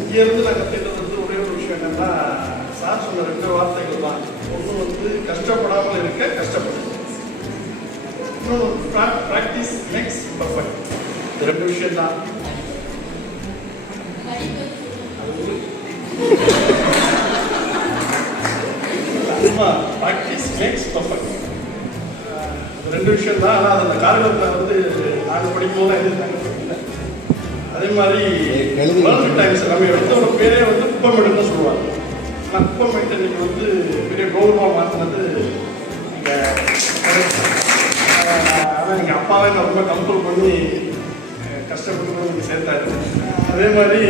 இங்கேருந்து நான் கற்றுக்கிட்டது வந்து ஒரே ஒரு விஷயம் என்னென்னா, சார் சொன்ன 2 வார்த்தைகள் தான். ஒன்று வந்து கஷ்டப்படாமல் இருக்க கஷ்டப்படும், இன்னொன்று ப்ராக்டிஸ் மேக்ஸ் பர்ஃபெக்ட். இந்த 2 விஷயம் தான். ப்ராக்டிஸ் மேக்ஸ் பர்ஃபெக்ட், இந்த 2 விஷயம் தான். ஆனால் அந்த காலகட்டத்தில் வந்து நாங்கள் படிக்கும்போது தான் எழுதிட்டாங்க. அதே மாதிரி வேர்ல்டு டைம்ஸ் எல்லாமே எடுத்தோட பேரே வந்து குப்பமேடுன்னு சொல்லுவாங்க. ஆனால் குப்பமேட்டு இன்னைக்கு வந்து பெரிய கௌரவமாக மாற்றினது நீங்கள். ஆனால் எங்கள் அப்பாவை நான் ரொம்ப கம்பல் பண்ணி கஷ்டப்பட்டு நீங்கள் சேர்த்தாரு. அதே மாதிரி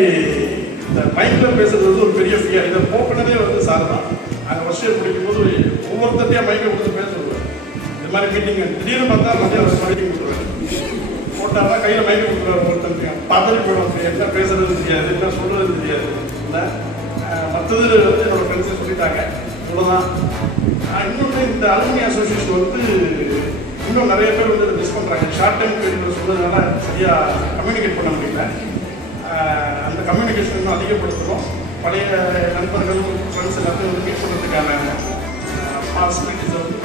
இந்த மைக்கில் பேசுறது வந்து ஒரு பெரிய ஃபியர். இதை போக்குனதே வந்து சார் தான். நாங்கள் வருஷம் படிக்கும்போது ஒவ்வொருத்தையும் மைக்கை கொடுத்து பேச சொல்லுவேன். இந்த மாதிரி மீட்டிங் திடீர்னு பார்த்தா மத்திய மீட்டிங் கொடுத்துருவேன். போட்டால் கையில் மைக்கு கொடுத்துருவார். ஒருத்தன் பதறி போயிடும், என்ன பேசுறது தெரியாது, என்ன சொல்கிறது தெரியாது. இல்லை மற்றது வந்து என்னோட ஃப்ரெண்ட்ஸை சொல்லிட்டாங்க, இவ்வளோதான். இன்னொன்று இந்த அலுமினி அசோசியேஷன் வந்து இன்னும் நிறைய பேர் வந்து மிஸ் பண்ணுறாங்க. ஷார்ட் டைம் பீரியட் சொல்றதுனால சரியாக கம்யூனிகேட் பண்ண முடியல. அந்த கம்யூனிகேஷன் இன்னும் அதிகப்படுத்தணும். பழைய நண்பர்கள் ஃப்ரெண்ட்ஸ் எல்லாத்தையும் வந்து மீட் பண்ணுறதுக்கான பாசிபிலிட்டிஸை வந்து